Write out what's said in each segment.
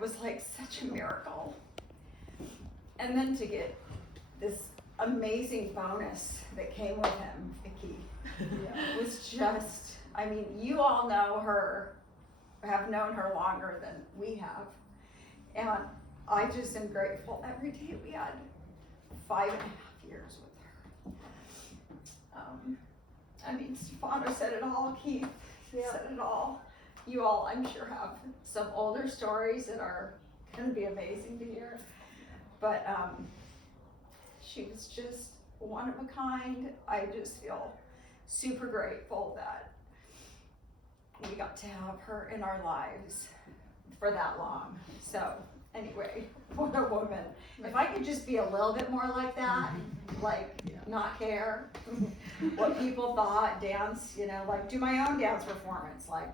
it was like such a miracle. And then to get this amazing bonus that came with him, Vicky, was just, I mean, you all know her, have known her longer than we have. And I just am grateful every day. We had 5.5 years with her. I mean, Stefano said it all, Keith said it all. You all, I'm sure, have some older stories that are going to be amazing to hear. But she was just one of a kind. I just feel super grateful that we got to have her in our lives for that long. So anyway, what a woman. If I could just be a little bit more like that, like not care what people thought, dance, you know, like do my own dance performance, like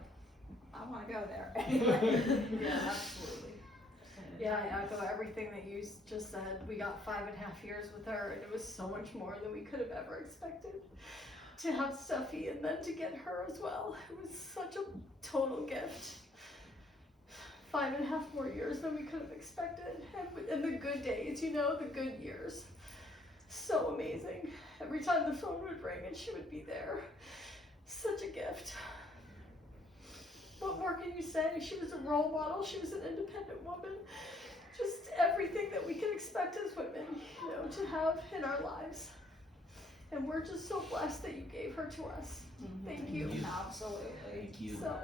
I want to go there. Anyway. Yeah, absolutely. Yeah, I echo everything that you just said. We got 5.5 years with her, and it was so much more than we could have ever expected. To have Steffi and then to get her as well, it was such a total gift. 5.5 more years than we could have expected, and the good days, you know, the good years. So amazing. Every time the phone would ring and she would be there. Such a gift. What more can you say? She was a role model. She was an independent woman. Just everything that we can expect as women, you know, to have in our lives. And we're just so blessed that you gave her to us. Thank you. Absolutely. Thank you. So,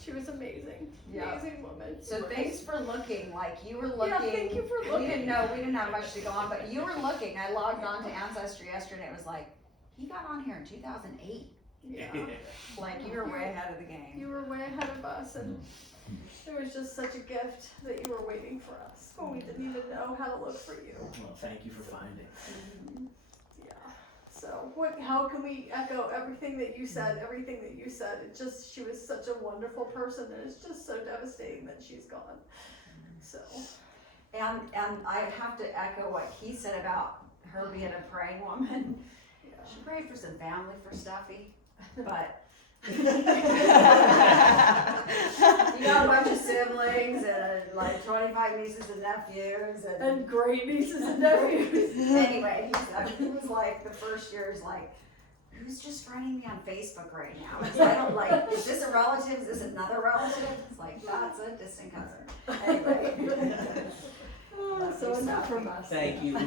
she was amazing. Yeah. Amazing woman. So thanks for looking, like you were looking. Yeah, thank you for looking. We didn't have much to go on, but you were looking. I logged on to Ancestry yesterday and it was like, he got on here in 2008. Yeah. Like you were way ahead of the game. You were way ahead of us, and it was just such a gift that you were waiting for us when we didn't even know how to look for you. Well, thank you for finding. Yeah. So how can we echo everything that you said, everything that you said? She was such a wonderful person, and it's just so devastating that she's gone. So. And I have to echo what he said about her being a praying woman. Yeah. She prayed for some family for Steffi, but you got a bunch of siblings and like 25 nieces and nephews And great nieces and nephews. Anyway, he was like, the first year is like, who's just friending me on Facebook right now? Because I don't like, is this a relative? Is this another relative? It's like, that's a distant cousin. Anyway. So enough from us. Thank you.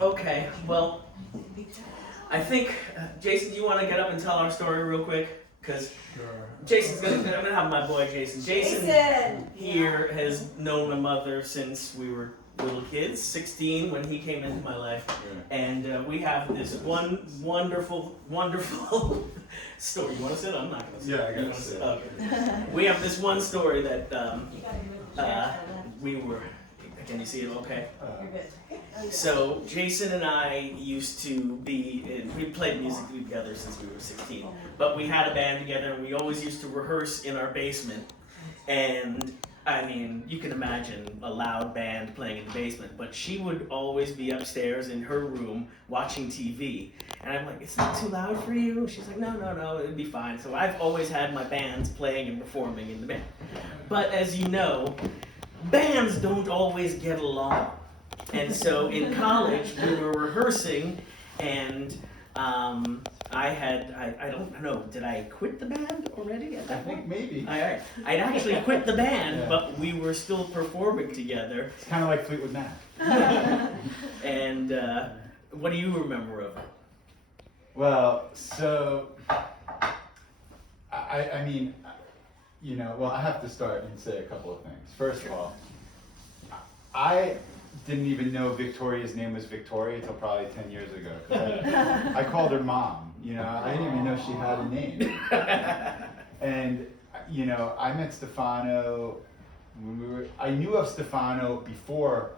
Okay, well, I think, Jason, do you want to get up and tell our story real quick? Because Jason's I'm gonna have my boy Jason. Jason here has known my mother since we were little kids, 16 when he came into my life. And we have this one wonderful story. You want to sit? I'm not going to sit. Yeah, I got to sit. Okay. We have this one story that we were, can you see it okay? So Jason and I used to be, we played music together since we were 16, but we had a band together and we always used to rehearse in our basement. And I mean, you can imagine a loud band playing in the basement, but she would always be upstairs in her room watching TV. And I'm like, it's not too loud for you? She's like, no, it'd be fine. So I've always had my bands playing and performing in the band. But as you know, bands don't always get along. And so in college, we were rehearsing, and I don't know, did I quit the band already at that I point? think maybe. I'd actually quit the band, but we were still performing together. It's kind of like Fleetwood Mac. And what do you remember of it? Well, so, I mean, you know, well, I have to start and say a couple of things. First of all, I didn't even know Victoria's name was Victoria until probably 10 years ago. 'Cause I called her mom, you know, I didn't even know she had a name. And, you know, I met Stefano when I knew of Stefano before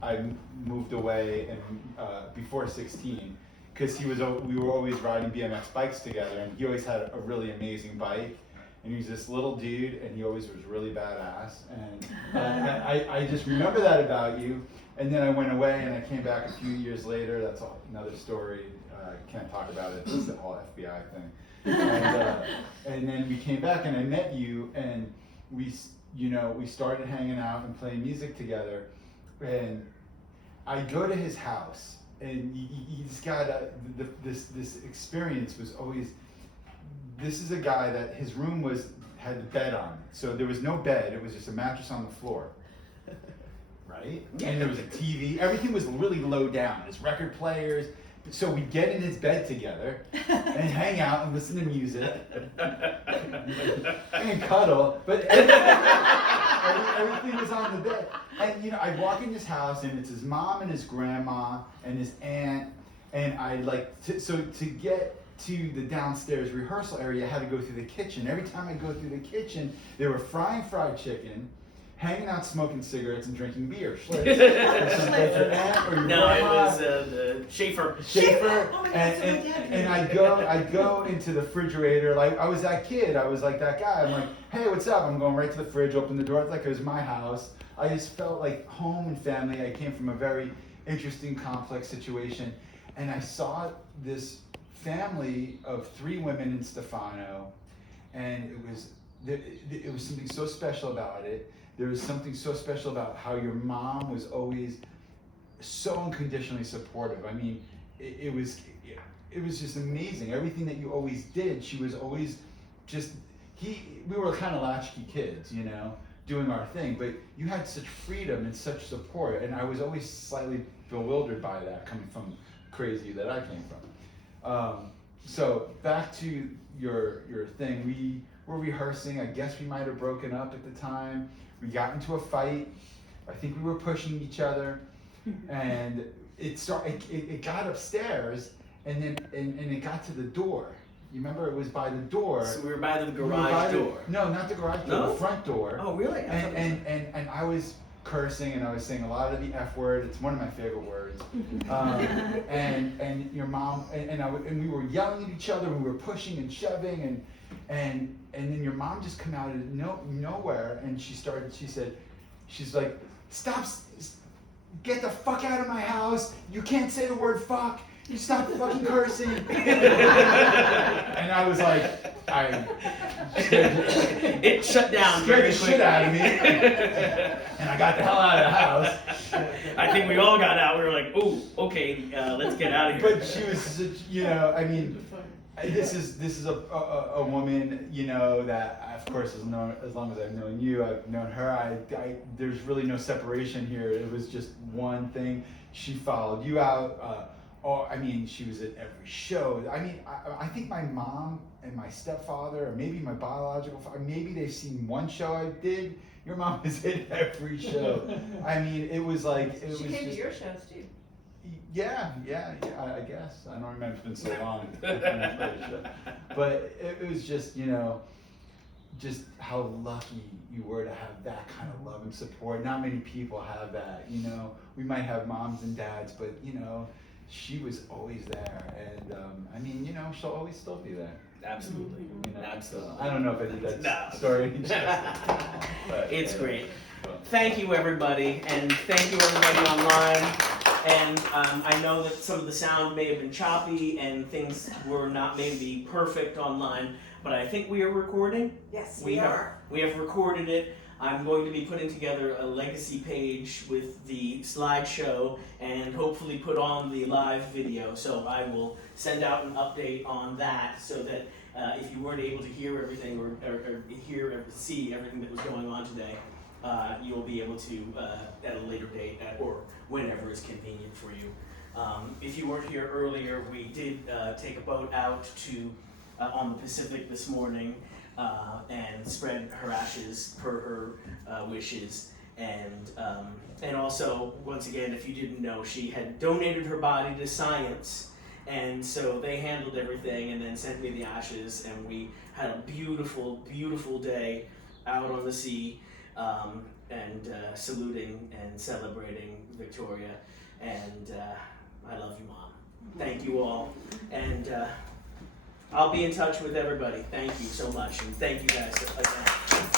I moved away and before 16, because we were always riding BMX bikes together, and he always had a really amazing bike. And he was this little dude, and he always was really badass. And I just remember that about you. And then I went away, and I came back a few years later. That's another story. I can't talk about it. It's the whole FBI thing. And then we came back and I met you, and we started hanging out and playing music together. And I go to his house, and he's got this experience was always. This is a guy that his room had a bed on it, so there was no bed. It was just a mattress on the floor, right? Yeah. And there was a TV. Everything was really low down. His record players. So we'd get in his bed together and hang out and listen to music and cuddle, but everything was on the bed. And I'd walk in his house, and it's his mom and his grandma and his aunt, and to get to the downstairs rehearsal area, I had to go through the kitchen. Every time I go through the kitchen, they were frying fried chicken, hanging out smoking cigarettes and drinking beer. Schlitz. No, it was the Schaefer. Oh my God, And I'd go into the refrigerator, like I was that kid. I was like that guy. I'm like, hey, what's up? I'm going right to the fridge, open the door. It's like it was my house. I just felt like home and family. I came from a very interesting, complex situation. And I saw this family of 3 women in Stefano. And it was something so special about it. There was something so special about how your mom was always so unconditionally supportive. I mean, it was just amazing. Everything that you always did, she was always just, we were kind of latchkey kids, doing our thing, but you had such freedom and such support, and I was always slightly bewildered by that, coming from crazy that I came from. So back to your thing, we were rehearsing. I guess we might have broken up at the time. We got into a fight. I think we were pushing each other, and it got upstairs, and then it got to the door. You remember, it was by the door. So we were by the garage door. No, not the garage door. No? The front door. Oh, really? And I was cursing, and I was saying a lot of the F word. It's one of my favorite words. And your mom and we were yelling at each other. We were pushing and shoving, and then your mom just come out of nowhere, and she's like, stop, get the fuck out of my house. You can't say the word fuck. You stop fucking cursing. And I was like, it shut down scared very the quickly. shit out of me. And I got the hell out of the house. I think we all got out. We were like, "Oh, okay, let's get out of here." But she was such, I mean, this is a woman, that of course has known, as long as I've known you, I've known her. There's really no separation here. It was just one thing. She followed you out. She was at every show. I think my mom and my stepfather, or maybe my biological father, maybe they've seen one show I did. Your mom was at every show. I mean, it was like, She came to your shows too. Yeah, I guess. I don't remember, it's been so long. But it was just, just how lucky you were to have that kind of love and support. Not many people have that, We might have moms and dads, but, she was always there. And, she'll always still be there. Absolutely. Absolutely. I don't know if I did that No. story any justice. But, It's great. Thank you, everybody, and thank you, everybody online. And I know that some of the sound may have been choppy and things were not maybe perfect online, but I think we are recording. Yes, We have recorded it. I'm going to be putting together a legacy page with the slideshow and hopefully put on the live video. So I will send out an update on that so that if you weren't able to hear everything or hear or see everything that was going on today, you will be able to at a later date or whenever is convenient for you. If you weren't here earlier, we did take a boat out to on the Pacific this morning and spread her ashes per her wishes. And also, once again, if you didn't know, she had donated her body to science. And so they handled everything and then sent me the ashes, and we had a beautiful, beautiful day out on the sea, and saluting and celebrating Victoria. And I love you, Mom. Thank you all. And I'll be in touch with everybody. Thank you so much, and thank you guys again.